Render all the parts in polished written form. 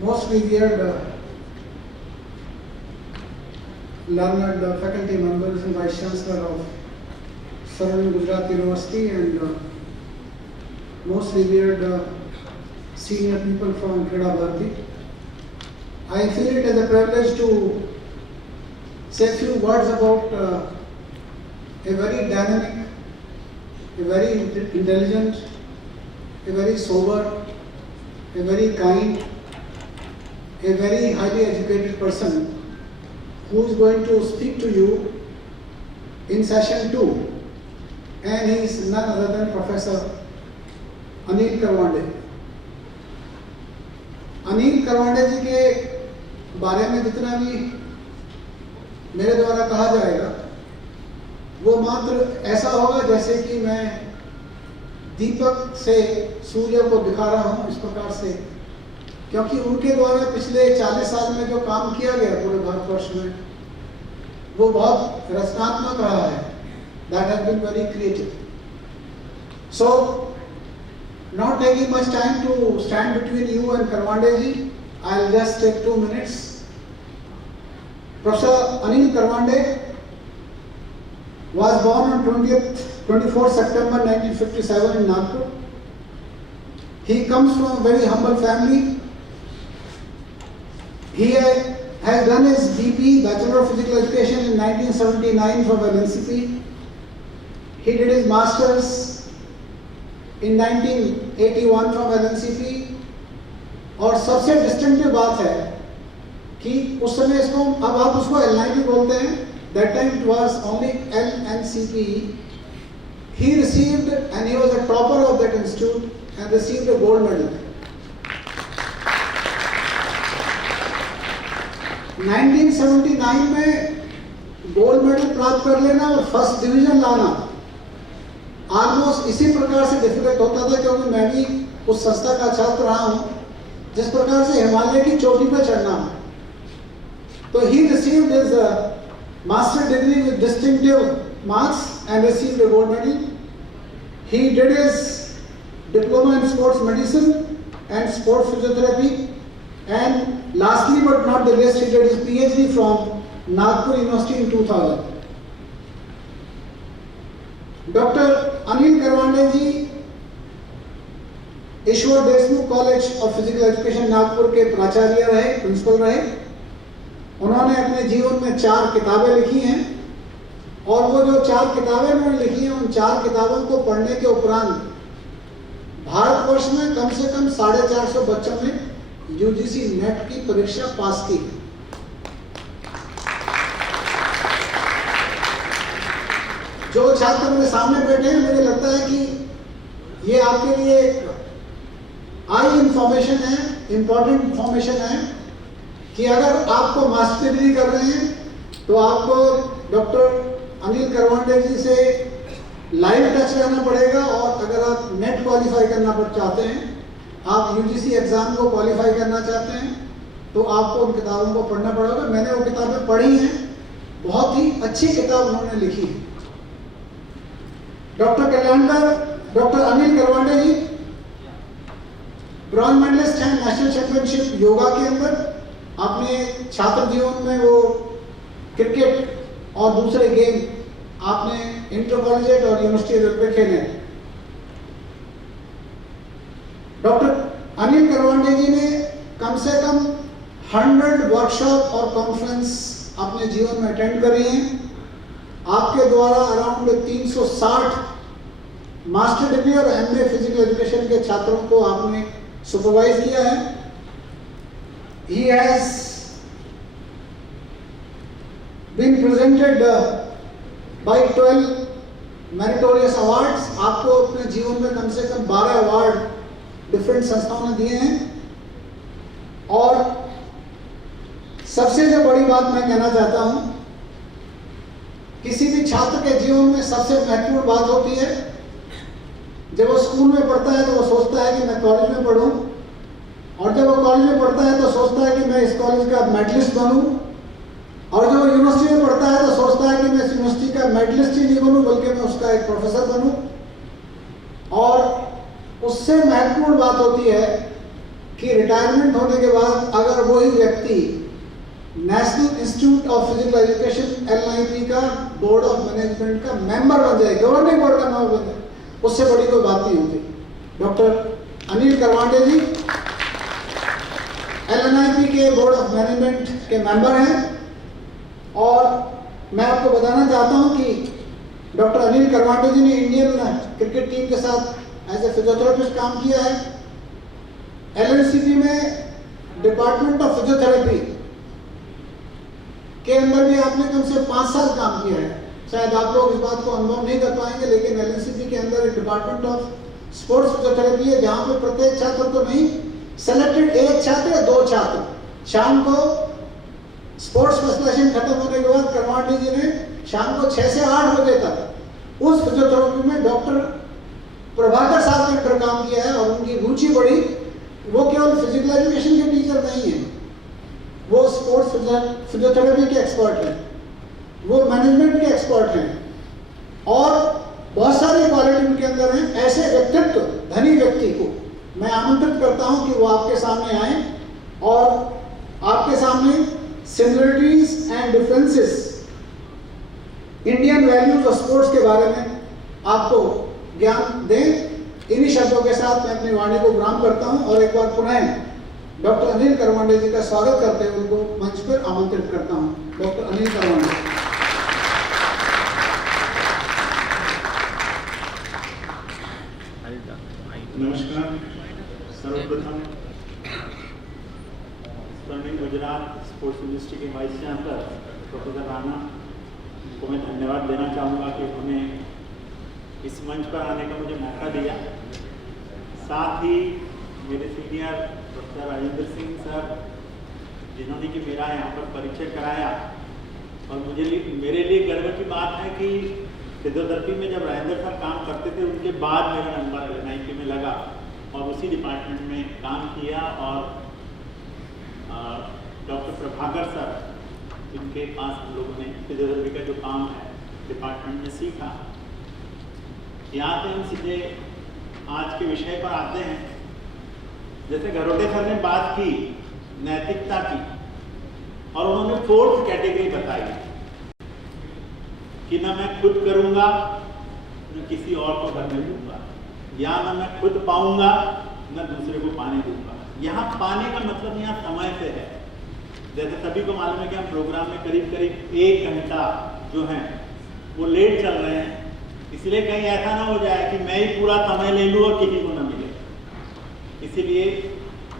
most revered learned faculty members and Vice Chancellor of Southern Gujarat University and most revered senior people from Krida Bharati. I feel it as a privilege to say a few words about a very dynamic, a very intelligent, a very sober, a very kind, a very highly educated person who is going to speak to you in session 2, and he is none other than Professor Anil Karwande. Anil करवांडे जी के बारे में जितना भी मेरे द्वारा कहा जाएगा वो मात्र ऐसा होगा जैसे कि मैं दीपक से सूर्य को दिखा रहा हूँ, इस प्रकार से, क्योंकि उनके द्वारा पिछले 40 साल में जो काम किया गया पूरे भारतवर्ष में वो बहुत रचनात्मक रहा है. That has been very creative. So, not taking much time to stand between you and Karwande ji, I'll just take 2 minutes. Professor Anil Karwande was born on 24 September 1957 in Nagpur. He comes from a very humble family. He has done his BP, Bachelor of Physical Education, in 1979 from LNCP. He did his Masters in 1981 from LNCP. और सबसे distinctive बात है कि उस समय इसको, अब आप उसको LNCP बोलते हैं, that time it was only LNCP. He received, and he was a topper of that institute and received a gold medal. 1979 में गोल्ड मेडल प्राप्त कर लेना और फर्स्ट डिवीजन लाना ऑलमोस्ट इसी प्रकार से डिफिकल्ट होता था, क्योंकि मैं भी उस संस्था का छात्र रहा हूं जिस प्रकार से हिमालय की चोटी पर चढ़ना है. तो he received his master degree with distinctive marks and received a gold medal. He did his diploma in sports medicine and sports physiotherapy, and lastly but not the least, he did his PhD from Nagpur University in 2000. Dr. Anil Karwande ji Ishwar Deshmukh college of physical education Nagpur के प्राचार्य रहे, principal रहे. उन्होंने अपने जीवन में 4 किताबें लिखी हैं और वो जो 4 किताबें उन्होंने लिखी हैं उन 4 किताबों को पढ़ने के उपरांत भारतवर्ष में कम से कम 450 बच्चों ने यूजीसी नेट की परीक्षा पास की. जो छात्र मेरे सामने बैठे हैं, मुझे लगता है कि ये आपके लिए आई इंफॉर्मेशन है, इंपॉर्टेंट इंफॉर्मेशन है कि अगर आपको मास्टर डिग्री कर रहे हैं तो आपको डॉक्टर अनिल करवांडे जी से लाइव टच रहना पड़ेगा, और अगर आप नेट क्वालिफाई करना चाहते हैं, आप यूजीसी एग्जाम को क्वालिफाई करना चाहते हैं, तो आपको उन किताबों को पढ़ना पड़ेगा. मैंने वो किताबें पढ़ी हैं, बहुत ही अच्छी किताब उन्होंने लिखी है. डॉक्टर अनिल करवांडे जी ब्रॉन्ज मेडलिस्ट हैं नेशनल चैंपियनशिप योगा के अंदर. अपने छात्र जीवन में वो क्रिकेट और दूसरे गेम आपने इंटर कॉलेजिएट और यूनिवर्सिटी लेवल पे खेले. डॉक्टर अनिल करवांडे जी ने कम से कम 100 वर्कशॉप और कॉन्फ्रेंस अपने जीवन में अटेंड करी हैं. आपके द्वारा अराउंड 360 मास्टर डिग्री और एमए फिजिकल एजुकेशन के छात्रों को आपने सुपरवाइज किया है. He has been presented by 12 meritorious awards. आपको अपने जीवन में कम से कम 12 अवार्ड डिफरेंट संस्थाओं ने दिए हैं. और सबसे जो बड़ी बात मैं कहना चाहता हूं, किसी भी छात्र के जीवन में सबसे महत्वपूर्ण बात होती है, जब वो स्कूल में पढ़ता है तो वो सोचता है कि मैं कॉलेज में पढ़ूं, और जब वो कॉलेज में पढ़ता है तो सोचता है कि मैं इस कॉलेज का मेडलिस्ट बनूं, और जब वो यूनिवर्सिटी में पढ़ता है तो सोचता है कि मैं इस यूनिवर्सिटी का मेडलिस्ट ही नहीं बनूं बल्कि मैं उसका एक प्रोफेसर बनूं. और उससे महत्वपूर्ण बात होती है कि रिटायरमेंट होने के बाद अगर वही व्यक्ति national institute of physical education NIP का बोर्ड ऑफ मैनेजमेंट का मेंबर बन जाए, गवर्निंग बोर्ड का मेंबर बन जाए, उससे बड़ी कोई बात नहीं होती। डॉक्टर अनिल करवांडे जी LNIP के बोर्ड ऑफ मैनेजमेंट के मेंबर हैं और मैं आपको बताना चाहता हूं कि डॉक्टर अनिल करवांडे जी ने इंडियन क्रिकेट टीम के साथ एज ए फिजियोथेरेपिस्ट काम किया है। LNCP में डिपार्टमेंट ऑफ फिजियोथेरेपी के अंदर भी आपने कम से 5 साल काम किया है। शायद आप लोग इस बात को अनुभव नहीं कर पाएंगे, लेकिन LNCP के अंदर एक डिपार्टमेंट ऑफ स्पोर्ट्स फिजियोथेरेपी है जहां पे प्रत्येक छात्र तो नहीं, सेलेक्टेड एक छात्र या 2 छात्र शाम को स्पोर्ट्स स्पेशलाइजेशन खत्म होने के बाद करवांडे जी ने शाम को 6 से 8 बजे तक उस फिजियोथेरेपी में डॉक्टर प्रभाकर साहब ने अंडर काम किया है और उनकी रुचि बढ़ी। वो केवल फिजिकल एजुकेशन के टीचर नहीं है, वो स्पोर्ट्स फिजियोथेरेपी के एक्सपर्ट हैं, वो मैनेजमेंट के एक्सपर्ट हैं और बहुत सारी क्वालिटी उनके अंदर हैं। ऐसे व्यक्तित्व धनी व्यक्ति को मैं आमंत्रित करता हूं कि वो आपके सामने आए और आपके सामने similarities and differences Indian values of sports के बारे में आपको ज्ञान दें। इन्हीं शब्दों के साथ मैं अपनी वाणी को विराम करता हूं और एक बार पुनः डॉक्टर अनिल करवांडे जी का स्वागत करते हुए उनको मंच पर आमंत्रित करता हूं। डॉक्टर अनिल करवांडे। नमस्कार। सर्वप्रथम स्वर्णिम गुजरात स्पोर्ट्स यूनिवर्सिटी के वाइस चांसलर प्रोफेसर राणा को मैं धन्यवाद देना चाहूँगा कि उन्हें इस मंच पर आने का मुझे मौका दिया। साथ ही मेरे senior professor Rajendra Singh sir जिन्होंने कि मेरा यहाँ पर परिचय कराया और मेरे लिए गर्व की बात है कि फिजियोथेरेपी में जब राजेंद्र सर काम करते थे उनके बाद मेरा नंबर LNIP में लगा और उसी डिपार्टमेंट में काम किया और डॉक्टर प्रभाकर सर इनके पास हम लोगों ने फिजियोथेरेपी का जो काम है डिपार्टमेंट में सीखा। यहाँ से हम सीधे आज के विषय पर आते हैं। जैसे घरोटे सर ने बात की नैतिकता की और उन्होंने 4th कैटेगरी बताई कि ना मैं खुद करूँगा न किसी और को करने दूंगा, या ना मैं खुद पाऊंगा न दूसरे को पाने दूंगा। यहाँ पाने का मतलब यहाँ समय से है। जैसे सभी को मालूम है कि हम प्रोग्राम में करीब करीब 1 घंटा जो है वो लेट चल रहे हैं, इसलिए कहीं ऐसा ना हो जाए कि मैं ही पूरा समय ले लूँ और किसी को ना मिले। इसीलिए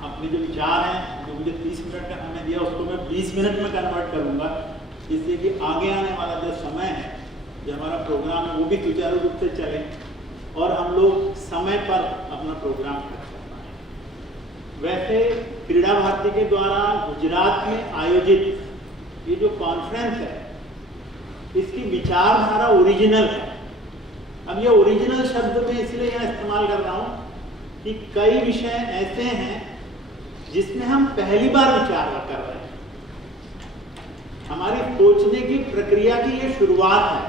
अपने जो विचार हैं, जो मुझे 30 मिनट का समय दिया उसको मैं 20 मिनट में कन्वर्ट करूँगा, इसलिए कि आगे आने वाला जो समय है, जो हमारा प्रोग्राम है वो भी सुचारू रूप से चले और हम लोग समय पर अपना प्रोग्राम कर पाएँ। वैसे क्रीड़ा भारती के द्वारा गुजरात में आयोजित ये जो कॉन्फ्रेंस है इसकी विचारधारा ओरिजिनल है। अब ये ओरिजिनल शब्द मैं इसलिए यहाँ इस्तेमाल कर रहा हूँ कि कई विषय ऐसे हैं जिसमें हम पहली बार विचार कर रहे हैं। हमारी सोचने की प्रक्रिया की ये शुरुआत है।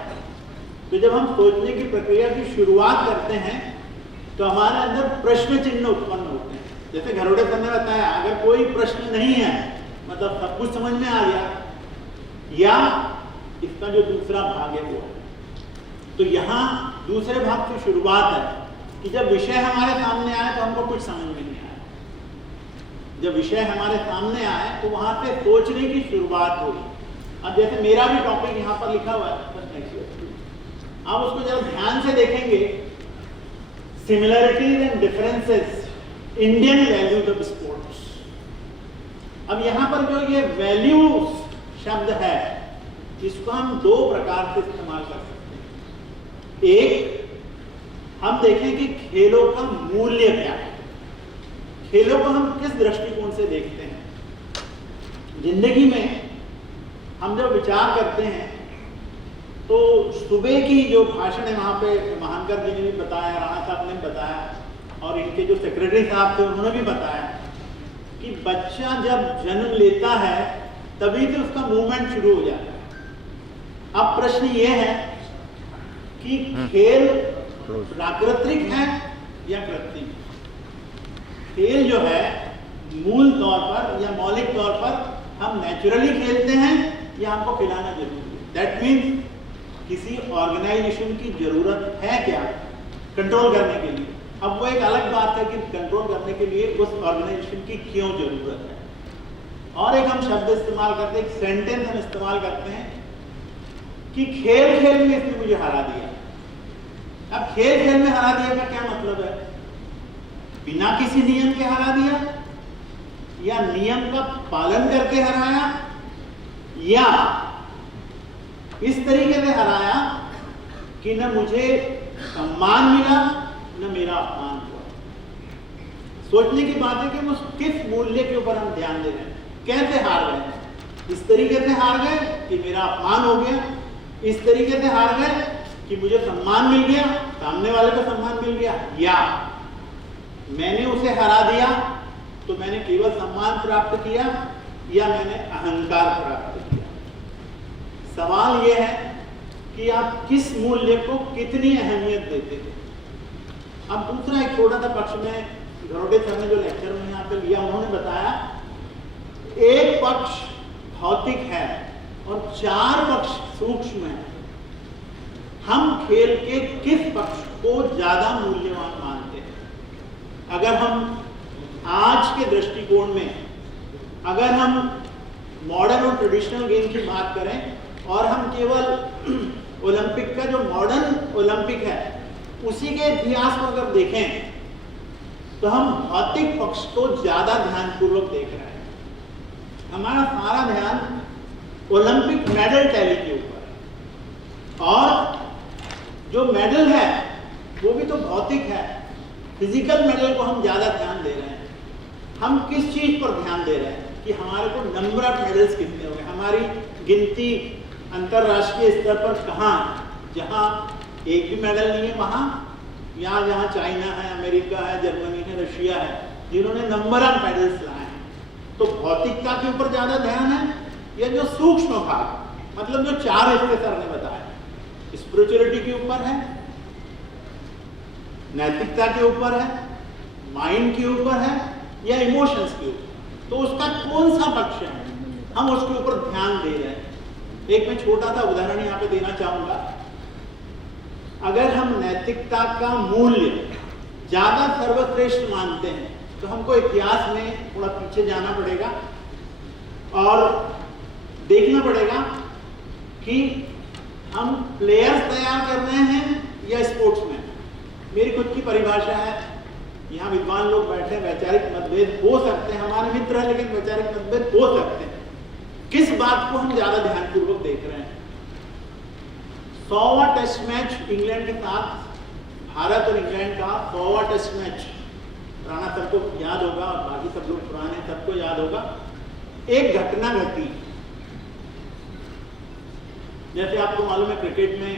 तो जब हम सोचने की प्रक्रिया की शुरुआत करते हैं तो हमारे अंदर प्रश्न चिन्ह उत्पन्न होते हैं। जैसे घरोटे सर ने बताया, अगर कोई प्रश्न नहीं है मतलब सब कुछ समझ में आ गया, या इसका जो दूसरा भाग है वो है। तो यहाँ दूसरे भाग की शुरुआत है कि जब विषय हमारे सामने आए तो हमको कुछ समझ में नहीं आया। जब विषय हमारे सामने आए तो वहां से सोचने की शुरुआत हुई। अब जैसे मेरा भी टॉपिक यहाँ पर लिखा हुआ है, आप उसको जब ध्यान से देखेंगे, similarities and differences Indian values of sports. अब यहाँ पर जो ये वैल्यूज शब्द है इसको हम 2 प्रकार से इस्तेमाल कर सकते हैं। एक, हम देखें कि खेलों का मूल्य क्या है, खेलों को हम किस दृष्टिकोण से देखते हैं। जिंदगी में हम जब विचार करते हैं तो सुबह की जो भाषण है वहाँ पे महानकर जी ने भी बताया, राणा साहब ने बताया और इनके जो सेक्रेटरी साहब थे उन्होंने भी बताया कि बच्चा जब जन्म लेता है तभी तो उसका मूवमेंट शुरू हो जाता है। अब प्रश्न ये है कि खेल प्राकृतिक है या कृत्रिम। खेल जो है मूल तौर पर या मौलिक तौर पर हम नेचुरली खेलते हैं या हमको खिलाना जरूरी है। दैट मीन्स किसी ऑर्गेनाइजेशन की जरूरत है क्या कंट्रोल करने के लिए। अब वो एक अलग बात है कि कंट्रोल करने के लिए उस ऑर्गेनाइजेशन की क्यों जरूरत है। और एक हम शब्द इस्तेमाल करते हैं, एक सेंटेंस हम इस्तेमाल करते हैं कि खेल खेल में इसने मुझे हरा दिया। अब खेल खेल में हरा दिया का क्या मतलब है? बिना किसी नियम के हरा दिया, या नियम का पालन करके हराया, या इस तरीके से हराया कि न मुझे सम्मान मिला न मेरा अपमान हुआ। सोचने की बात है कि वो किस मूल्य के ऊपर हम ध्यान दे रहे हैं, कैसे हार रहे हैं। इस तरीके से हार गए कि मेरा अपमान हो गया, इस तरीके से हार गए कि मुझे सम्मान मिल गया, सामने वाले को सम्मान मिल गया, या मैंने उसे हरा दिया तो मैंने केवल सम्मान प्राप्त किया या मैंने अहंकार प्राप्त किया। सवाल यह है कि आप किस मूल्य को कितनी अहमियत देते हैं। अब दूसरा एक छोटा सा पक्ष में घरोटे सर ने जो लेक्चर में यहाँ पे लिया, उन्होंने बताया एक पक्ष भौतिक है और 4 पक्ष सूक्ष्म है। हम खेल के किस पक्ष को ज्यादा मूल्यवान मानते हैं? अगर हम आज के दृष्टिकोण में, अगर हम मॉडर्न और ट्रेडिशनल गेम की बात करें और हम केवल ओलंपिक का जो मॉडर्न ओलंपिक है उसी के इतिहास को अगर देखें तो हम भौतिक पक्ष को ज्यादा ध्यानपूर्वक देख रहे हैं। हमारा सारा ध्यान ओलंपिक मेडल टैली के ऊपर है, और जो मेडल है वो भी तो भौतिक है। फिजिकल मेडल को हम ज्यादा ध्यान दे रहे हैं। हम किस चीज पर ध्यान दे रहे हैं कि हमारे को नंबर ऑफ मेडल्स कितने हो गए, हमारी गिनती अंतरराष्ट्रीय स्तर पर कहाँ, जहाँ एक भी मेडल नहीं है वहाँ, यहाँ जहाँ चाइना है, अमेरिका है, जर्मनी है, रशिया है, जिन्होंने नंबर ऑफ मेडल्स लाए हैं। तो भौतिकता के ऊपर ज्यादा ध्यान है या जो सूक्ष्म भाग, मतलब जो 4 हिस्से सर ने बताया, स्पिरिचुअलिटी के ऊपर है, नैतिकता के ऊपर है, माइंड के ऊपर है या इमोशंस के ऊपर, तो उसका कौन सा पक्ष है हम उसके ऊपर ध्यान दे रहे हैं। एक मैं छोटा सा उदाहरण यहाँ पे देना चाहूंगा। अगर हम नैतिकता का मूल्य ज्यादा सर्वश्रेष्ठ मानते हैं तो हमको इतिहास में थोड़ा पीछे जाना पड़ेगा और देखना पड़ेगा कि हम प्लेयर्स तैयार कर रहे हैं या स्पोर्ट्समैन। मेरी खुद की परिभाषा है, यहाँ विद्वान लोग बैठे, वैचारिक मतभेद हो सकते हैं, हमारे मित्र हैं, लेकिन वैचारिक मतभेद हो सकते हैं। किस बात को हम ज्यादा ध्यानपूर्वक देख रहे हैं? 100वां टेस्ट मैच इंग्लैंड के साथ, भारत और इंग्लैंड का 100वां टेस्ट मैच, राणा सबको याद होगा और बाकी सब लोग पुराने सबको याद होगा। एक घटना घटी, जैसे आपको मालूम है क्रिकेट में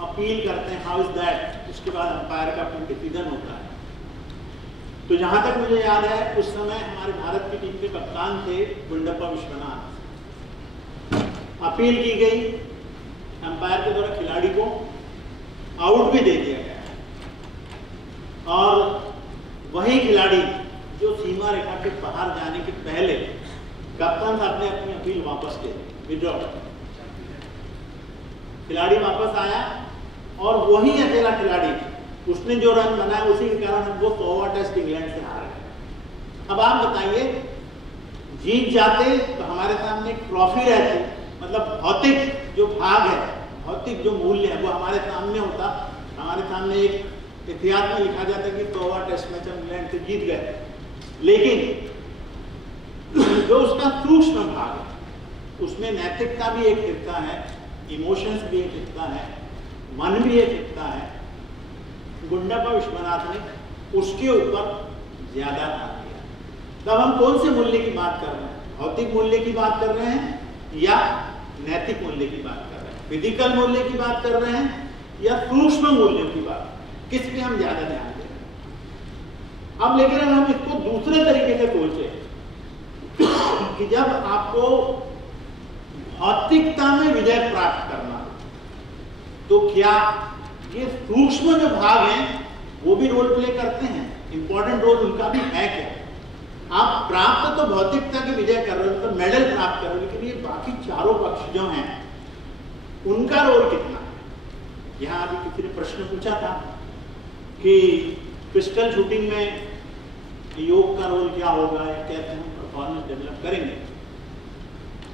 अपील करते हैं, हाउ इज दैट, उसके बाद अंपायर का अपना डिसीजन होता है। तो जहां तक मुझे याद है उस समय हमारे भारत की टीम के कप्तान थे गुंडप्पा विश्वनाथ। अपील की गई, अंपायर के द्वारा खिलाड़ी को आउट भी दे दिया गया, और वही खिलाड़ी जो सीमा रेखा के बाहर जाने के पहले कप्तान साहब ने अपनी अपील वापस ले ली, विड्रॉ। खिलाड़ी वापस आया और वही अकेला खिलाड़ी, उसने जो रन बनाया उसी के कारण हम वो 100वां टेस्ट इंग्लैंड से हार गए। अब आप बताइए, जीत जाते तो हमारे सामने एक ट्रॉफी रहती, मतलब भौतिक जो भाग है, भौतिक जो मूल्य है वो हमारे सामने होता, हमारे सामने एक इतिहास में लिखा जाता है कि 100वां टेस्ट मैच हम इंग्लैंड से जीत गए। लेकिन जो उसका सूक्ष्म भाग है उसमें नैतिकता भी एक हिस्सा है, इमोशंस भी एक हिस्सा है, मन भी एक हिस्सा है। गुंडप्पा विश्वनाथ ने उसके ऊपर ज्यादा ध्यान दिया। तब हम कौन से मूल्य की बात कर रहे हैं? भौतिक मूल्य की बात कर रहे हैं या नैतिक मूल्य की बात कर रहे हैं? फिजिकल मूल्य की बात कर रहे हैं या सूक्ष्म मूल्यों की बात? किस पे हम ज्यादा ध्यान दे रहे हैं? अब लेकिन अगर हम इसको दूसरे तरीके से सोचे कि जब आपको भौतिकता में विजय प्राप्त करना तो क्या ये सूक्ष्म जो भाग हैं वो भी रोल प्ले करते हैं? इंपॉर्टेंट रोल उनका भी है क्या? आप प्राप्त तो भौतिकता की विजय कर रहे हो, तो मेडल प्राप्त कर रहे हो, लेकिन ये बाकी चारों पक्ष जो हैं उनका रोल कितना है? यहाँ अभी किसी ने प्रश्न पूछा था कि पिस्टल शूटिंग में योग का रोल क्या होगा या कैसे हम परफॉर्मेंस डेवलप करेंगे।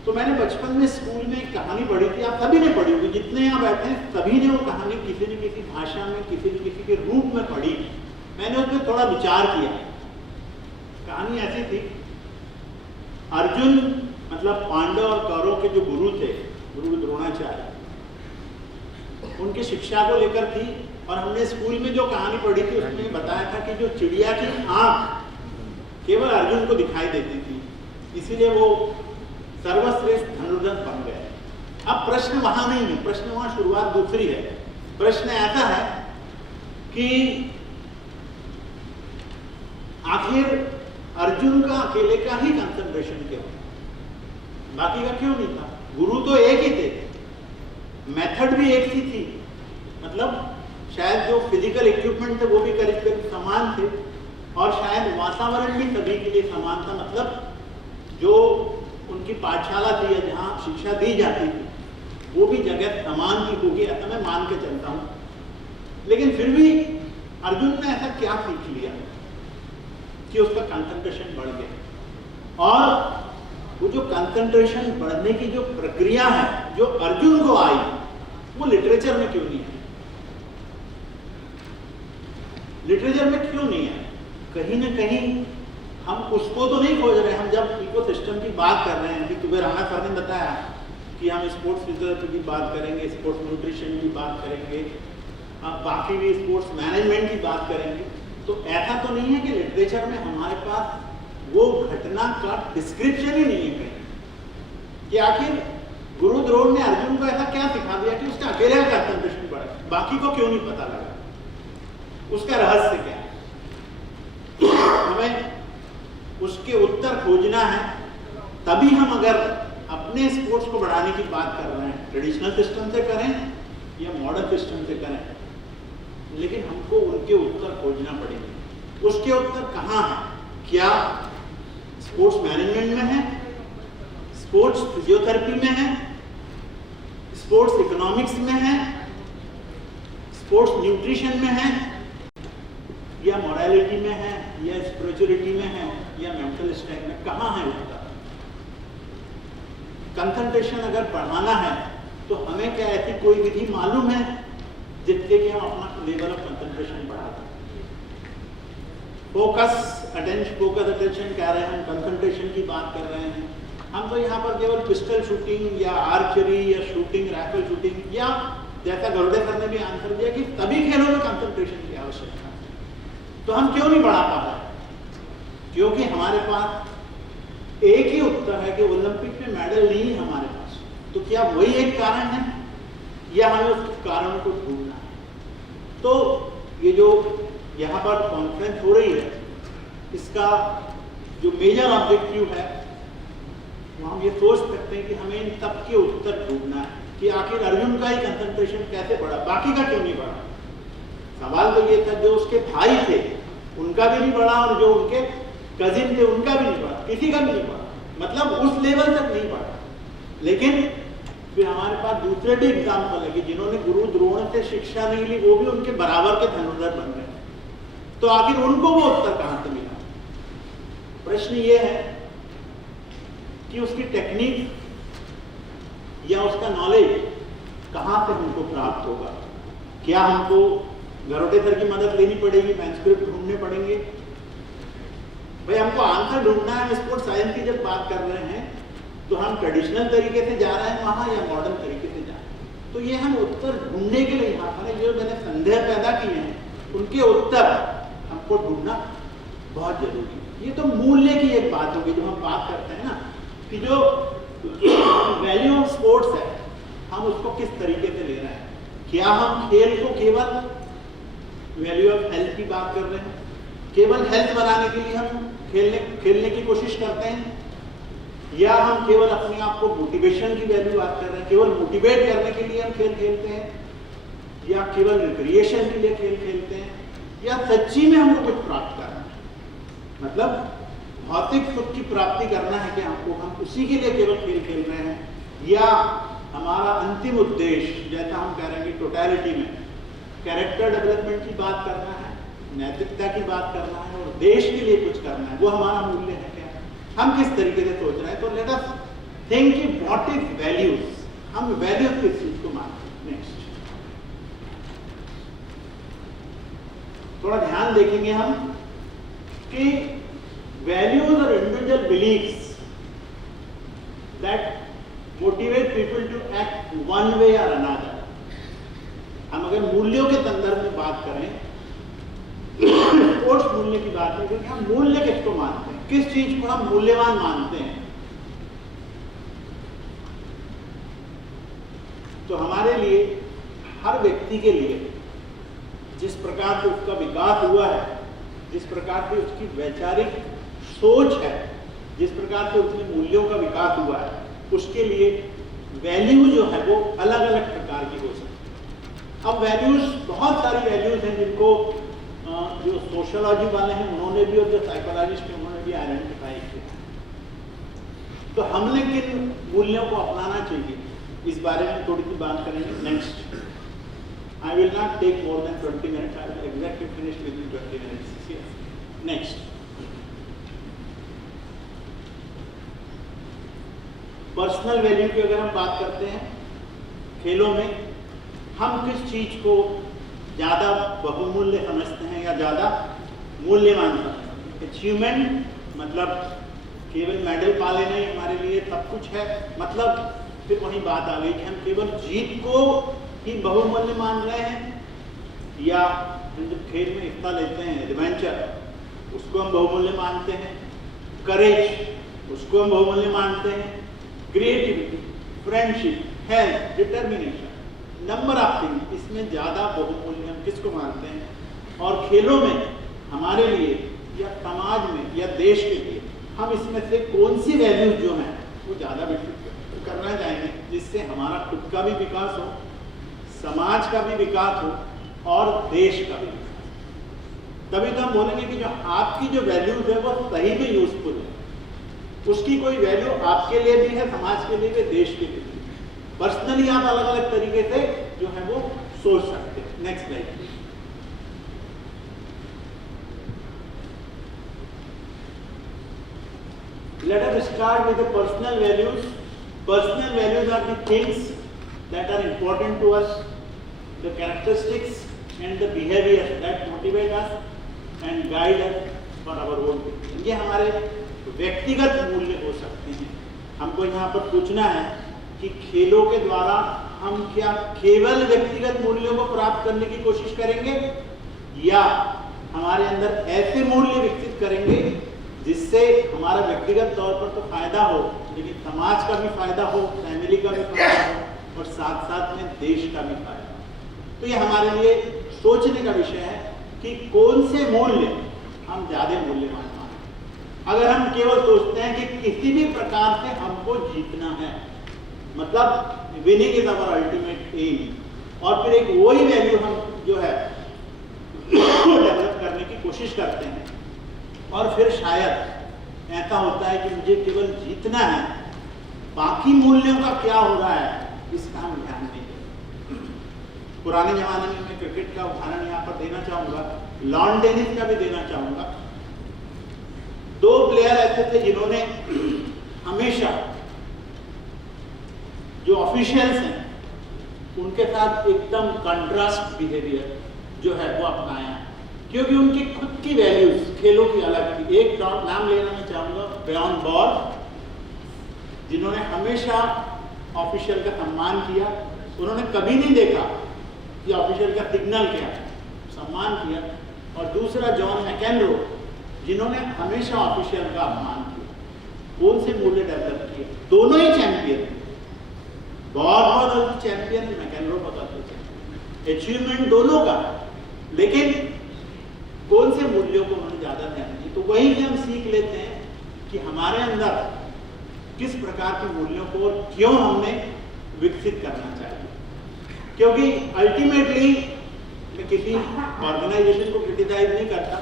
तो मैंने बचपन में स्कूल में एक कहानी पढ़ी थी, आप सभी ने पढ़ी होगी, जितने यहाँ बैठे हैं सभी ने वो कहानी किसी न किसी भाषा में, किसी न किसी के रूप में पढ़ी। मैंने उसमें थोड़ा विचार किया। कहानी ऐसी थी, अर्जुन मतलब पांडव और कौरव के जो गुरु थे, गुरु द्रोणाचार्य, उनकी शिक्षा को लेकर थी। और हमने स्कूल में जो कहानी पढ़ी थी उसमें बताया था कि जो चिड़िया की आंख केवल अर्जुन को दिखाई देती थी, इसीलिए वो सर्वश्रेष्ठ धनुर्धर बन गए। अब प्रश्न वहां नहीं है, प्रश्न वहां शुरुआत दूसरी है। प्रश्न ऐसा है कि आखिर अर्जुन का अकेले का ही कंसंट्रेशन क्यों, बाकी का क्यों नहीं था? गुरु तो एक ही थे, मेथड भी एक ही थी, मतलब शायद जो फिजिकल इक्विपमेंट थे वो भी करीब करीब समान थे, और शायद वातावरण भी सभी के लिए समान था। मतलब जो उनकी पाठशाला थी या जहाँ शिक्षा दी जाती थी वो भी जगह समान ही होगी, ऐसा मैं मान के चलता हूँ। लेकिन फिर भी अर्जुन ने ऐसा क्या सीख लिया कि उसका कंसंट्रेशन बढ़ गया? और वो जो कंसंट्रेशन बढ़ने की जो प्रक्रिया है जो अर्जुन को आई, वो लिटरेचर में क्यों नहीं है? लिटरेचर में क्यों नहीं है? कहीं ना कहीं हम उसको तो नहीं खोज रहे। हम जब इकोसिस्टम की बात कर रहे हैं, अभी तुम्हें राणा सर ने बताया कि हम स्पोर्ट्स फिजियोथेरेपी की बात करेंगे, स्पोर्ट्स न्यूट्रिशन की बात करेंगे, बाकी भी स्पोर्ट्स मैनेजमेंट की बात करेंगे, तो ऐसा तो नहीं है कि लिटरेचर में हमारे पास वो घटना का डिस्क्रिप्शन ही नहीं है कहीं कि आखिर गुरु द्रोण ने अर्जुन को ऐसा क्या सिखा दिया कि उसका अकेले का कंसंट्रेशन बढ़ा, बाकी को क्यों नहीं पता लगा, उसका रहस्य क्या है? हमें उसके उत्तर खोजना है। तभी हम अगर अपने स्पोर्ट्स को बढ़ाने की बात कर रहे हैं, ट्रेडिशनल सिस्टम से करें या मॉडर्न सिस्टम से करें, लेकिन हमको उनके उत्तर खोजना पड़ेंगे। उसके उत्तर कहाँ हैं? क्या स्पोर्ट्स मैनेजमेंट में है, स्पोर्ट्स फिजियोथेरेपी में है, स्पोर्ट्स इकोनॉमिक्स में है, स्पोर्ट्स न्यूट्रिशन में है, या मोरालिटी में है, या स्पिरिचुअलिटी में है, या मेंटल स्ट्रेंथ में? कहाँ है उसका? कंसंट्रेशन अगर बढ़ाना है तो हमें क्या ऐसी कोई विधि मालूम है जिससे कि हम अपना लेवल ऑफ कंसंट्रेशन बढ़ा दें? फोकस अटेंशन कह रहे हैं हम, कंसंट्रेशन की बात कर रहे हैं हम, तो यहाँ पर केवल पिस्टल शूटिंग या आर्चरी या शूटिंग, राइफल शूटिंग, या जैसा गरुड़े सर ने भी आंसर दिया कि सभी खेलों में कंसंट्रेशन की आवश्यकता है, तो हम क्यों नहीं बढ़ा पा रहे? क्योंकि हमारे पास एक ही उत्तर है कि ओलंपिक में मेडल नहीं है हमारे पास। तो क्या वही एक कारण है या हमें उस कारण को ढूंढना है? तो ये जो यहाँ पर कॉन्फ्रेंस हो रही है, इसका जो मेजर ऑब्जेक्टिव है वो हम ये सोच सकते हैं कि हमें इन सब के उत्तर ढूंढना है कि आखिर अर्जुन का ही कंसंट्रेशन कैसे बढ़ा, बाकी का क्यों नहीं बढ़ा? सवाल तो ये था जो उसके भाई थे उनका भी नहीं बढ़ा और जो उनके कजिन थे उनका भी नहीं बढ़ा, किसी का भी नहीं बढ़ा, मतलब उस लेवल तक नहीं बढ़ा। लेकिन फिर हमारे पास दूसरे भी एग्जाम्पल है कि जिन्होंने गुरु द्रोण से शिक्षा नहीं ली वो भी उनके बराबर के धनुर्धर बन गए, तो आखिर उनको वो उत्तर कहां से मिला? प्रश्न ये है कि उसकी टेक्निक या उसका नॉलेज कहां से हमको प्राप्त होगा? क्या हमको गरुड़े सर की मदद लेनी पड़ेगी, मैन्युस्क्रिप्ट ढूंढने पड़ेंगे? भाई हमको आंसर ढूंढना है। स्पोर्ट्स साइंस की जब बात कर रहे हैं तो हम ट्रेडिशनल तरीके से जा रहे हैं वहां या मॉडर्न तरीके से जा रहे हैं? तो ये हम उत्तर ढूंढने के लिए यहाँ पर जो मैंने संदेह पैदा किए हैं उनके उत्तर हमको ढूंढना बहुत जरूरी है। ये तो मूल्य की एक बात होगी जो हम बात करते हैं ना कि जो वैल्यू ऑफ स्पोर्ट्स है हम उसको किस तरीके से ले रहे हैं। क्या हम खेल को केवल वैल्यू ऑफ हेल्थ की बात कर रहे हैं, केवल हेल्थ बनाने के लिए हम खेलने की कोशिश करते हैं, या हम केवल अपने आप को मोटिवेशन की वैल्यू बात कर रहे हैं, केवल मोटिवेट करने के लिए हम खेल खेलते हैं, या केवल रिक्रिएशन के लिए खेल खेलते हैं, या सच्ची में हमको कुछ प्राप्त करना है? मतलब भौतिक सुख की प्राप्ति करना है कि हमको, हम उसी के लिए केवल खेल खेल रहे हैं, या हमारा अंतिम उद्देश्य, जैसा हम कह रहे हैं कि टोटलिटी में कैरेक्टर डेवलपमेंट की बात करना है, नैतिकता की बात करना है और देश के लिए कुछ करना है, वो हमारा मूल्य है क्या? हम किस तरीके से सोच रहे हैं? तो लेट अस थिंक कि व्हाट इज वैल्यूज, हम वैल्यूज किस चीज को मानते हैं। नेक्स्ट थोड़ा ध्यान देखेंगे हम कि वैल्यूज और individual beliefs that motivate people to act one way or another. हम अगर मूल्यों के संदर्भ में बात करें, स्पोर्ट्स मूल्य की बात नहीं करें, हम मूल्य किसको मानते हैं, किस चीज को हम मूल्यवान मानते हैं। तो हमारे लिए, हर व्यक्ति के लिए जिस प्रकार से उसका विकास हुआ है, जिस प्रकार से उसकी वैचारिक सोच है, जिस प्रकार से उसके मूल्यों का विकास हुआ है, उसके लिए वैल्यू जो है वो अलग अलग प्रकार की हो सकती है। अब वैल्यूज, बहुत सारी वैल्यूज हैं जिनको जो सोशियोलॉजी वाले हैं उन्होंने भी और जो साइकोलॉजिस्ट हैं उन्होंने भी आइडेंटिफाई किया। तो हमने किन मूल्यों को अपनाना चाहिए, इस बारे में थोड़ी सी बात करेंगे। Next, I will not take more than 20 minutes. I will exactly finish within 20 minutes. Next, personal value की अगर हम बात करते हैं, खेलों में हम किस चीज को ज्यादा बहुमूल्य समझते हैं या ज्यादा मूल्यवान समझते हैं? अचीवमेंट, मतलब केवल मेडल पा लेना ही हमारे लिए सब कुछ है, मतलब फिर वही बात आ गई कि हम केवल जीत को ही बहुमूल्य मान रहे हैं, या हम जब खेल में हिस्सा लेते हैं, एडवेंचर उसको हम बहुमूल्य मानते हैं, करेज उसको हम बहुमूल्य मानते हैं, creativity, friendship, health, determination, number of things, इसमें ज्यादा बहुमूल्य हम किसको मानते हैं? और खेलों में हमारे लिए या समाज में या देश के लिए हम इसमें से कौन सी वैल्यूज जो हैं वो ज्यादा विकसित करना चाहेंगे, जिससे हमारा खुद का भी विकास हो, समाज का भी विकास हो और देश का भी विकास हो। तभी तो हम बोलेंगे कि जो आपकी जो वैल्यूज है वो सही में यूजफुल है, उसकी कोई वैल्यू आपके लिए भी है, समाज के लिए भी, देश के लिए भी। पर्सनली आप अलग अलग तरीके से जो है वो सोच सकते हैं। Next slide. Let us start with the personal values. Personal values are the things that are important to us, the characteristics and the behavior that motivate us and guide us for our own. ये हमारे व्यक्तिगत मूल्य हो सकते हैं। हमको यहाँ पर पूछना है कि खेलों के द्वारा हम क्या केवल व्यक्तिगत मूल्यों को प्राप्त करने की कोशिश करेंगे, या हमारे अंदर ऐसे मूल्य विकसित करेंगे जिससे हमारा व्यक्तिगत तौर पर तो फायदा हो, लेकिन समाज का भी फायदा हो, फैमिली का भी फायदा हो और साथ साथ में देश का भी फायदा हो। तो ये हमारे लिए सोचने का विषय है कि कौन से मूल्य हम ज्यादा मूल्यवान माने। अगर हम केवल सोचते हैं कि किसी भी प्रकार से हमको जीतना है, मतलब winning is our ultimate aim, और फिर एक वही वैल्यू हम जो है डेवलप करने की कोशिश करते हैं, और फिर शायद ऐसा होता है कि मुझे केवल जीतना है, बाकी मूल्यों का क्या हो रहा है इसका हम ध्यान नहीं देते। पुराने जमाने में मैं क्रिकेट का उदाहरण यहाँ पर देना चाहूंगा, लॉन टेनिस का भी देना चाहूंगा। दो प्लेयर ऐसे थे जिन्होंने हमेशा जो ऑफिशियल्स हैं उनके साथ एकदम कंट्रास्ट बिहेवियर जो है वो अपनाया, क्योंकि उनकी खुद की वैल्यूज खेलों की अलग थी। एक नाम लेना मैं चाहूंगा, ब्रायन बॉल, जिन्होंने हमेशा ऑफिशियल का सम्मान किया। उन्होंने कभी नहीं देखा कि ऑफिशियल का सिग्नल क्या है, सम्मान किया। और दूसरा जॉन मैकेनरो, जिन्होंने हमेशा ऑफिशियल का अपमान किया। कौन से मूल्य डेवलप किए? दोनों ही चैंपियन, बहुत चैंपियन, मैकेनरो बहुत चैंपियन, अचीवमेंट दोनों का, लेकिन कौन से मूल्यों को उन्होंने ज्यादा ध्यान दिया। तो वही से हम सीख लेते हैं कि हमारे अंदर किस प्रकार के मूल्यों को और क्यों हमने विकसित करना चाहिए। क्योंकि अल्टीमेटली मैं किसी ऑर्गेनाइजेशन को क्रिटिसाइज नहीं करता,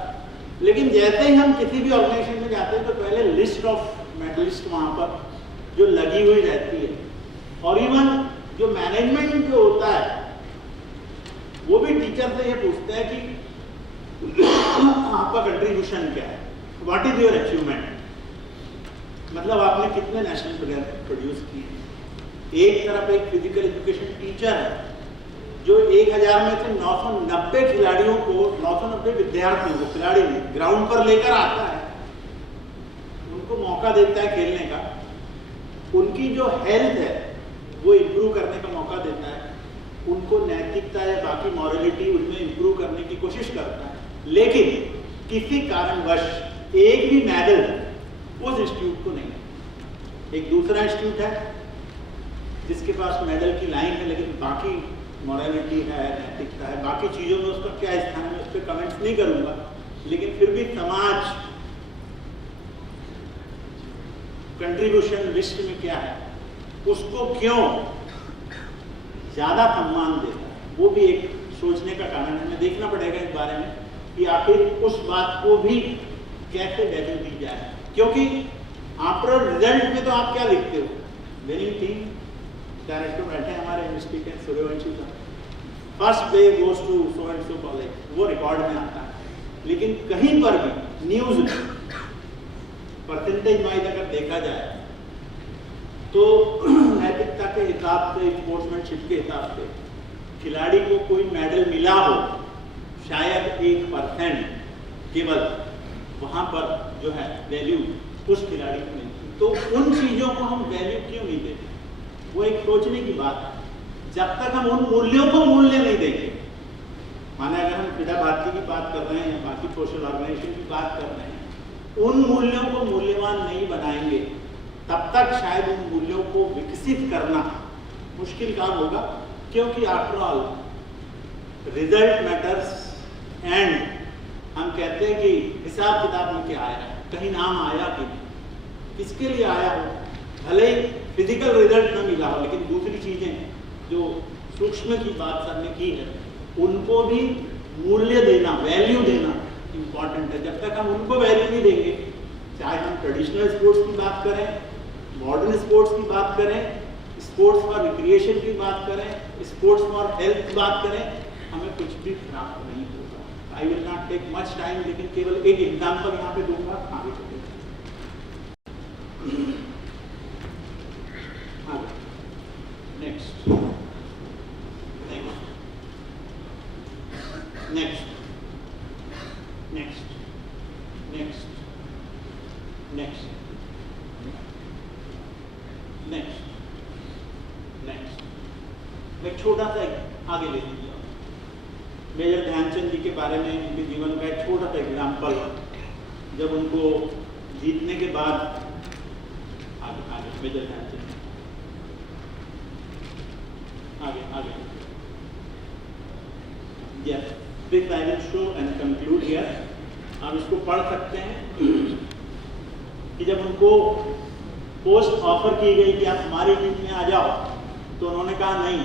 लेकिन जैसे ही हम किसी भी ऑर्गेनाइजेशन में जाते हैं तो पहले लिस्ट ऑफ मेडलिस्ट वहाँ पर जो लगी हुई रहती है, और इवन जो मैनेजमेंट जो होता है वो भी टीचर से ये पूछता है कि आपका कंट्रीब्यूशन क्या है, व्हाट इज योर अचीवमेंट, मतलब आपने कितने नेशनल प्लेयर प्रोड्यूस किए। एक तरफ एक फिजिकल एजुकेशन टीचर है जो 1000 में से 990 खिलाड़ियों को, 990 विद्यार्थियों को, खिलाड़ी में ग्राउंड पर लेकर आता है, उनको मौका देता है खेलने का, उनकी जो हेल्थ है वो इम्प्रूव करने का मौका देता है, उनको नैतिकता या बाकी मॉरलिटी उनमें इम्प्रूव करने की कोशिश करता है। लेकिन किसी कारणवश एक भी मेडल उस इंस्टीट्यूट को नहीं है। एक दूसरा इंस्टीट्यूट है जिसके पास मेडल की लाइन है, लेकिन बाकी मॉरलिटी है, नैतिकता है, बाकी चीज़ों में उसका क्या स्थान है, उस पर कमेंट्स नहीं करूँगा, लेकिन फिर भी समाज कंट्रीब्यूशन लिस्ट में क्या है, उसको क्यों ज़्यादा सम्मान देता है, वो भी एक सोचने का कारण है। हमें देखना पड़ेगा इस बारे में कि आखिर उस बात को भी कैसे वैल्यू दी जाए, क्योंकि आफ्टर रिजल्ट में तो आप क्या लिखते हो, विनिंग टीम, डायरेक्टर बैठे हैं हमारे इंस्टीट्यूट सूर्यवंशी का, first day goes to so and so college, वो रिकॉर्ड में आता है। लेकिन कहीं पर भी न्यूज में परसेंटेज वाइज अगर देखा जाए तो नैतिकता के हिसाब से, स्पोर्ट्समैनशिप के हिसाब से खिलाड़ी को कोई मेडल मिला हो शायद 1% केवल, वहाँ पर जो है वैल्यू उस खिलाड़ी को मिलती। तो उन चीज़ों को हम वैल्यू क्यों नहीं देते, वो एक सोचने की बात है। जब तक हम उन मूल्यों को मूल्य नहीं देंगे, माने अगर हम क्रीडा भारती की बात कर रहे हैं या बाकी सोशल ऑर्गेनाइजेशन की बात कर रहे हैं, उन मूल्यों को मूल्यवान नहीं बनाएंगे तब तक शायद उन मूल्यों को विकसित करना मुश्किल काम होगा, क्योंकि after all result matters. And हम कहते हैं कि हिसाब किताब में क्या आया है, कहीं नाम आया कि किसके लिए आया हो, भले ही फिजिकल रिजल्ट न मिला हो, लेकिन दूसरी चीजें जो सूक्ष्म की बात सर ने की है उनको भी मूल्य देना, वैल्यू देना इम्पॉर्टेंट है। जब तक हम उनको वैल्यू नहीं देंगे, चाहे हम ट्रेडिशनल स्पोर्ट्स की बात करें, मॉडर्न स्पोर्ट्स की बात करें, स्पोर्ट्स फॉर रिक्रिएशन की बात करें, स्पोर्ट्स फॉर हेल्थ की बात करें, हमें कुछ भी प्राप्त नहीं होगा। I will not take much time, लेकिन केवल एक एग्जाम्पल यहाँ पे दूंगा, आगे चलेंगे। Next next next next next next next मैं छोटा सा आगे ले लीजिए। मेजर ध्यानचंद जी के बारे में, उनके जीवन का एक छोटा सा एग्जाम्पल, जब उनको जीतने के बाद आगे आगे मेजर ध्यानचंद आगे आगे yes, this I will show and conclude here. आप इसको पढ़ सकते हैं कि जब उनको पोस्ट ऑफर की गई कि आप हमारी टीम में आ जाओ, तो उन्होंने कहा नहीं,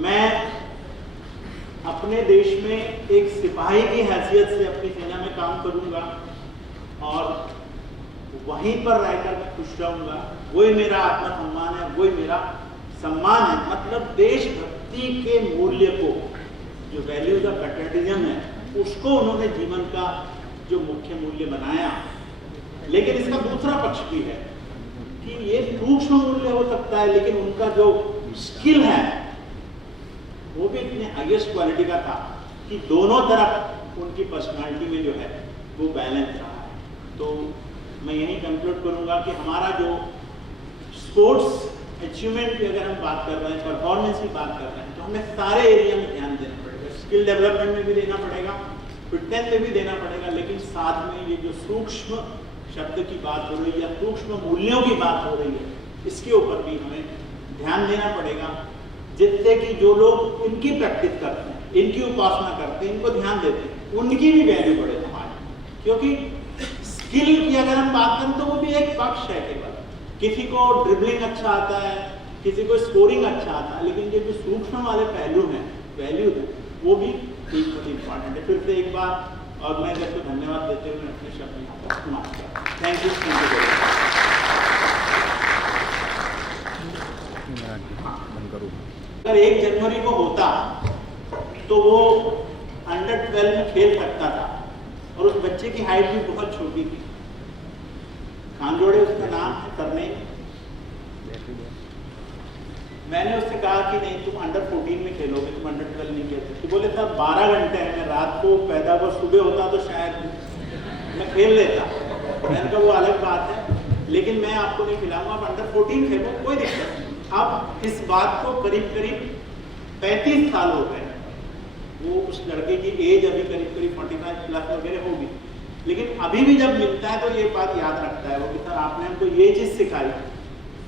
मैं अपने देश में एक सिपाही की हैसियत से अपनी सेना में काम करूंगा और वहीं पर रहकर मैं खुश रहूंगा, वही मेरा आत्मसम्मान है, वही मेरा सम्मान है। मतलब देशभक्ति के मूल्य को, जो वैल्यूज ऑफ पैट्रियटिज्म है, उसको उन्होंने जीवन का जो मुख्य मूल्य बनाया। लेकिन इसका दूसरा पक्ष भी है कि ये सूक्ष्म मूल्य हो सकता है, लेकिन उनका जो स्किल है वो भी इतने हाईएस्ट क्वालिटी का था कि दोनों तरफ उनकी पर्सनालिटी में जो है वो बैलेंस रहा है। तो मैं यही कंक्लूड करूंगा कि हमारा जो स्पोर्ट्स अचीवमेंट की अगर हम बात कर रहे हैं, परफॉर्मेंस की बात कर रहे हैं, तो हमें सारे एरिया में ध्यान देना पड़ेगा। स्किल डेवलपमेंट में भी देना पड़ेगा, फिटनेस में भी देना पड़ेगा, लेकिन साथ में ये जो सूक्ष्म शब्द की बात हो रही है या सूक्ष्म मूल्यों की बात हो रही है, इसके ऊपर भी हमें ध्यान देना पड़ेगा, जिससे कि जो लोग इनकी प्रैक्टिस करते हैं, इनकी उपासना करते हैं, इनको ध्यान देते हैं, उनकी भी वैल्यू बढ़े हमारी। क्योंकि स्किल की अगर हम बात करें तो वो भी एक पक्ष है केवल। किसी को ड्रिबलिंग अच्छा आता है, किसी को स्कोरिंग अच्छा आता है, लेकिन जो सूक्ष्म वाले पहलू हैं, वैल्यू है, वो भी इक्वली इम्पॉर्टेंट है। फिर से एक बार ऑर्गेनाइजर को धन्यवाद देते हुए अपने शब्द समाप्त करता हूं। Thank you. अगर 1 जनवरी को होता तो वो अंडर 12 में खेल सकता था और उस बच्चे की हाइट भी बहुत छोटी थी। खानजोड़े उसका नाम है, सरनेम। मैंने उससे कहा कि नहीं, तुम अंडर 14 में खेलोगे, तुम अंडर 12 नहीं खेल सकते। बोले सर 12 घंटे हैं, मैं रात को पैदा हुआ, सुबह होता तो शायद मैं खेल लेता। मैंने कहा वो अलग बात है, लेकिन मैं आपको नहीं खिलाऊंगा, आप अंडर 14 खेलो, कोई दिक्कत नहीं। अब इस बात को करीब करीब 35 साल हो गए। वो उस लड़के की एज अभी करीब करीब 45 प्लस वगैरह होगी, लेकिन अभी भी जब मिलता है तो ये बात याद रखता है वो कि सर आपने हमको ये चीज़ सिखाई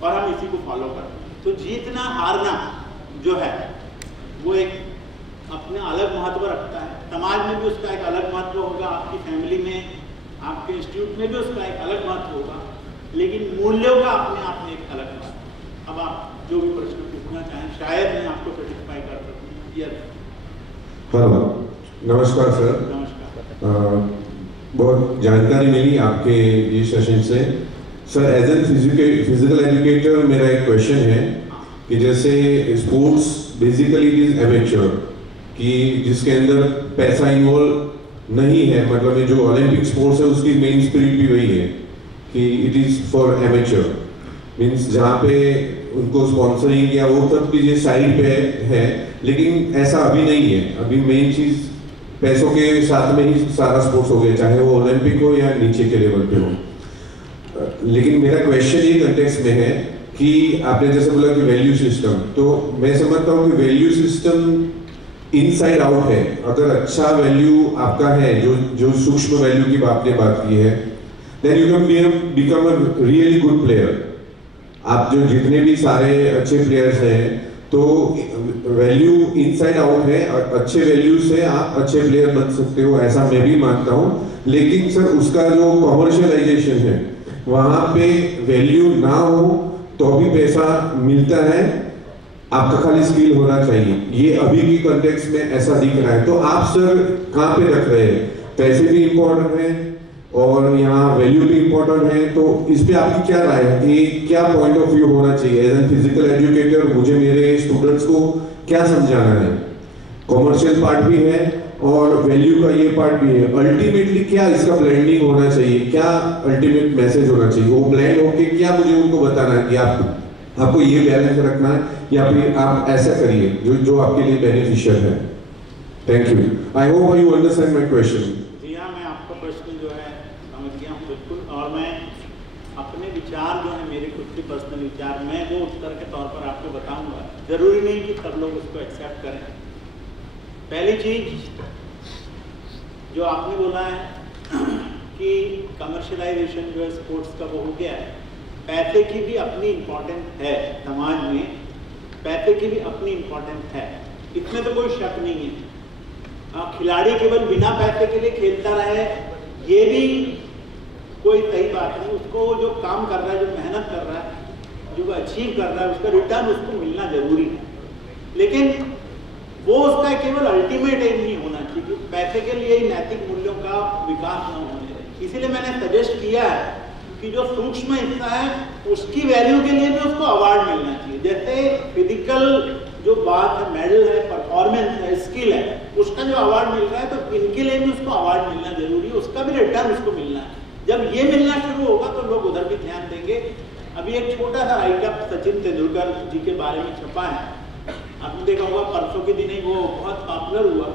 और हम इसी को फॉलो करते हैं। तो जीतना हारना जो है वो एक अपने अलग महत्व रखता है। समाज में भी उसका एक अलग महत्व होगा, आपकी फैमिली में, आपके इंस्टीट्यूट में भी उसका एक अलग महत्व होगा, लेकिन मूल्यों का अपने आप में एक अलग महत्व। अब आप जो भी प्रश्न पूछना चाहें, शायद मैं आपको सेटिस्फाई कर सकूँ। यस, हेलो, नमस्कार सर। नमस्कार। बहुत जानकारी मिली आपके ये सेशन से। Sir, as an physical educator मेरा एक क्वेश्चन है कि जैसे sports basically it is amateur, कि जिसके अंदर पैसा इन्वॉल्व नहीं है, मतलब ये जो ओलंपिक स्पोर्ट्स है उसकी मेन स्पिरिट भी वही है कि it is for amateur, means जहाँ पे उनको स्पॉन्सरिंग या वो सब चीज़ें साइड पे है, लेकिन ऐसा अभी नहीं है। अभी मेन चीज़ पैसों के साथ में ही सारा स्पोर्ट्स हो गया, चाहे वो ओलंपिक हो या नीचे के लेवल पे हो। लेकिन मेरा क्वेश्चन ये कंटेक्स्ट में है कि आपने जैसे बोला कि वैल्यू सिस्टम, तो मैं समझता हूँ कि वैल्यू सिस्टम इनसाइड आउट है। अगर अच्छा वैल्यू आपका है, जो सूक्ष्म वैल्यू की आपने बात की है, then you can become a really good player. आप जो जितने भी सारे अच्छे प्लेयर्स हैं, तो वैल्यू इनसाइड आउट है, अच्छे वैल्यू से आप अच्छे प्लेयर बन सकते हो, ऐसा मैं भी मानता हूँ। लेकिन सर उसका जो कॉमर्शियलाइजेशन है, वहाँ पे वैल्यू ना हो तो भी पैसा मिलता है, आपका खाली स्किल होना चाहिए। ये अभी की कॉन्टेक्स्ट में ऐसा दिख रहा है। तो आप सर कहाँ पे रख रहे हैं? पैसे भी इम्पोर्टेंट है और यहाँ वैल्यू भी इम्पोर्टेंट है, तो इस पे आपकी क्या राय है कि क्या पॉइंट ऑफ व्यू होना चाहिए? एज एन फिजिकल एजुकेटर मुझे मेरे स्टूडेंट्स को क्या समझाना है? कॉमर्शियल पार्ट भी है और वैल्यू का ये पार्ट भी है। अल्टीमेटली क्या इसका ब्लेंडिंग होना चाहिए? क्या अल्टीमेट मैसेज होना चाहिए? वो ब्लेंड होके क्या मुझे उनको बताना है कि आपको ये बैलेंस रखना है या फिर आप ऐसा करिए जो आपके लिए बेनिफिशियल है। Thank you. I hope you understand my question. जी हाँ, मैं आपका प्रश्न जो है समझ गया हूँ बिल्कुल, और मैं अपने विचार जो है, मेरे खुद के पर्सनल विचार, मैं वो उत्तर के तौर पर आपको बताऊंगा। जरूरी नहीं कि सब लोग उसको एक्सेप्ट करें। पहली चीज जो आपने बोला है कि कमर्शियलाइजेशन जो है स्पोर्ट्स का वो हो गया है। पैसे की भी अपनी इम्पोर्टेंस है समाज में, पैसे की भी अपनी इम्पोर्टेंस है, इसमें तो कोई शक नहीं है। खिलाड़ी केवल बिना पैसे के लिए खेलता रहे, ये भी कोई सही बात नहीं। उसको जो काम कर रहा है, जो मेहनत कर रहा है, जो वो अचीव कर रहा है, उसका रिटर्न उसको मिलना जरूरी है। लेकिन वो उसका केवल अल्टीमेट एम नहीं होना चाहिए, पैसे के लिए ही नैतिक मूल्यों का विकास न होने दें। इसीलिए मैंने सजेस्ट किया है कि जो सूक्ष्म हिस्सा है उसकी वैल्यू के लिए भी उसको अवार्ड मिलना चाहिए। जैसे फिजिकल जो बात है, मेडल है, परफॉर्मेंस है, स्किल है, उसका जो अवार्ड मिल रहा है, तो इनके लिए भी उसको अवार्ड मिलना जरूरी है, उसका भी रिटर्न उसको मिलना है। जब ये मिलना शुरू होगा तो लोग उधर भी ध्यान देंगे। अभी एक छोटा सा राइटअप सचिन तेंदुलकर जी के बारे में छपा है, आपने देखा होगा, परसों के दिन ही वो बहुत पॉपुलर हुआ।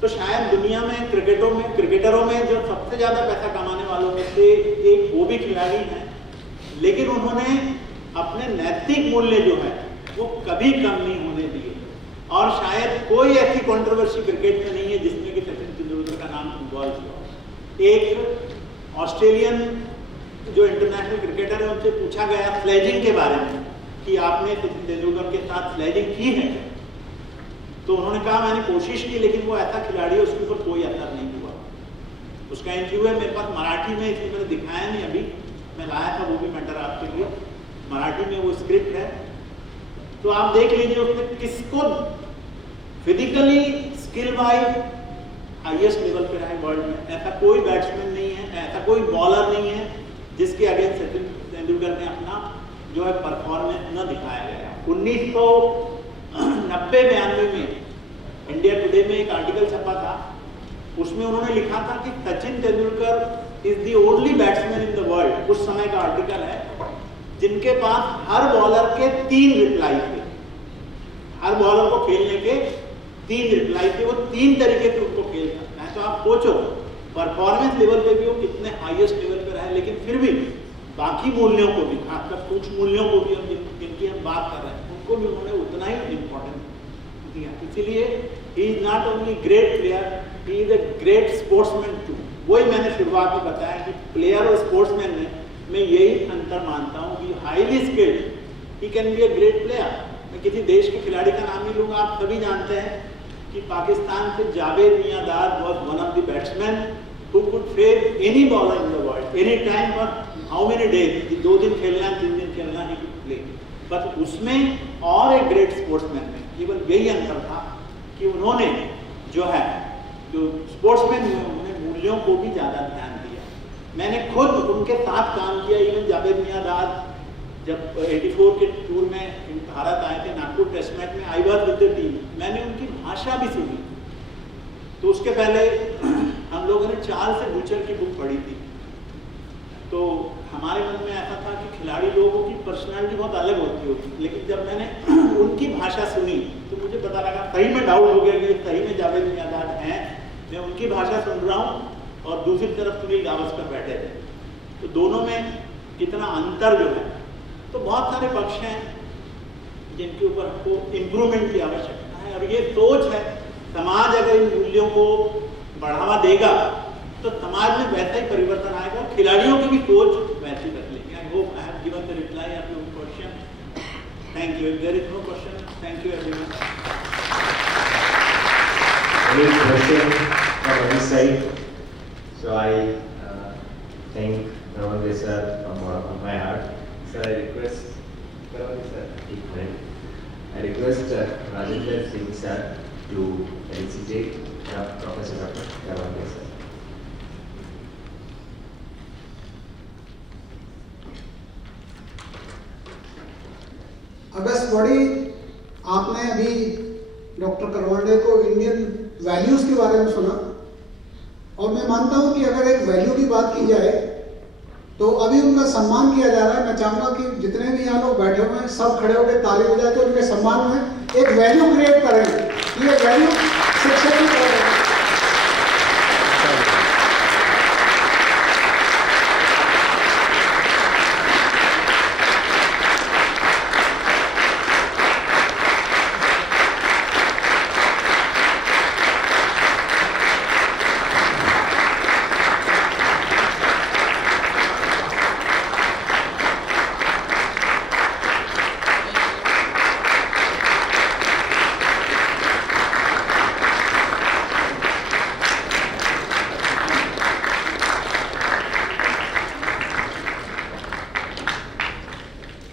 तो शायद दुनिया में क्रिकेटरों में जो सबसे ज्यादा पैसा कमाने वालों में से एक वो भी खिलाड़ी हैं, लेकिन उन्होंने अपने नैतिक मूल्य जो है वो कभी कम नहीं होने दिए। और शायद कोई ऐसी कंट्रोवर्सी क्रिकेट में नहीं है जिसमें कि सचिन तेंदुलकर का नाम इन्वॉल्व हुआ। एक ऑस्ट्रेलियन जो इंटरनेशनल क्रिकेटर है, उनसे पूछा गया स्लेजिंग के बारे में कि आपने सचिन तेंदुलकर के साथ स्लेजिंग की है, तो उन्होंने कहा मैंने कोशिश की, लेकिन वो ऐसा खिलाड़ी है उसके ऊपर कोई असर नहीं हुआ। उसका इंटरव्यू है मेरे पास मराठी में, इसलिए मैंने दिखाया नहीं, अभी मैं लाया था वो भी मैटर आपके लिए, मराठी में वो स्क्रिप्ट है, तो आप देख लीजिए उसने किसको physically skill wise highest level पे रहे वर्ल्ड में। ऐसा कोई बैट्समैन नहीं है, ऐसा कोई बॉलर नहीं है जिसके अगेंस्ट सचिन तेंदुलकर ने अपना जो है परफॉर्मेंस न दिखाया गया। 1990-92 में इंडिया टुडे में एक आर्टिकल छपा था, उसमें उन्होंने लिखा था कि Sachin Tendulkar is the only batsman in the world, उस समय का आर्टिकल है, जिनके पास हर बॉलर के 3 रिप्लाई थे। हर बॉलर को खेलने के 3 रिप्लाई थे, वो 3 तरीके से उनको खेल सकता है। तो आप सोचो परफॉर्मेंस लेवल पे भी वो कितने हाईएस्ट लेवल पे रहे, लेकिन फिर भी बाकी मूल्यों को भी, खासकर सूक्ष्म मूल्यों को भी, हम जिनकी हम बात कर रहे हैं, उनको भी उन्होंने उतना ही इम्पोर्टेंस दिया। इसीलिए he is not only great player, he is a great sportsman too. वही मैंने शुरुआत में बताया कि प्लेयर और स्पोर्ट्समैन में मैं यही अंतर मानता हूँ कि highly skilled he can be a great player. मैं किसी देश के खिलाड़ी का नाम ही लूँगा, आप सभी जानते हैं कि पाकिस्तान से Javed Miandad was one of the batsman who could face any bowler in the world any time for how many days, 2 दिन खेलना, 3 दिन खेलना, ही कुड प्ले। बट उसमें और एक ग्रेट स्पोर्ट्समैन में केवल यही अंतर था कि उन्होंने जो है, जो स्पोर्ट्समैन हुए, उन्होंने मूल्यों को भी ज़्यादा ध्यान दिया। मैंने खुद उनके साथ काम किया। इवन जावेद मियांदाद जब 84 के टूर में भारत आए थे, नागपुर टेस्ट मैच में, I was with the team, मैंने उनकी भाषा भी सुनी। तो उसके पहले हम लोगों ने चार्ल्स बूचर की बुक पढ़ी थी। तो हमारे मन में ऐसा था कि खिलाड़ी लोगों की पर्सनालिटी बहुत अलग होती होगी, लेकिन जब मैंने उनकी भाषा सुनी तो मुझे पता लगा, सही में डाउट हो गया कि सही में जावेद मियांदाद हैं। मैं उनकी भाषा सुन रहा हूँ और दूसरी तरफ सुनील गावस्कर बैठे थे, तो दोनों में कितना अंतर जो है। तो बहुत सारे पक्ष हैं जिनके ऊपर हमको इम्प्रूवमेंट की आवश्यकता है, और ये सोच है, समाज अगर इन मूल्यों को बढ़ावा देगा तो समाज में वैसा ही परिवर्तन आएगा, खिलाड़ियों की भी सोच वैसी बदलेगी। I hope I have given the reply of your question. Thank you. If there is no question, thank you everyone. Any question from any side? So I thank Ravande sir from my heart. Sir, I request Ravande sir, I request Rajendra Singh sir to felicitate Professor Dr. Ravande sir. अगस्त बड़ी, आपने अभी doctor करवांडे को Indian values के बारे में सुना, और मैं मानता हूं कि अगर एक वैल्यू की बात की जाए तो अभी उनका सम्मान किया जा रहा है। मैं चाहूंगा कि जितने भी यहाँ लोग बैठे हुए हैं सब खड़े होकर ताली बजा के उनके सम्मान में एक वैल्यू क्रिएट करें। ये वैल्यू शिक्षक की तरह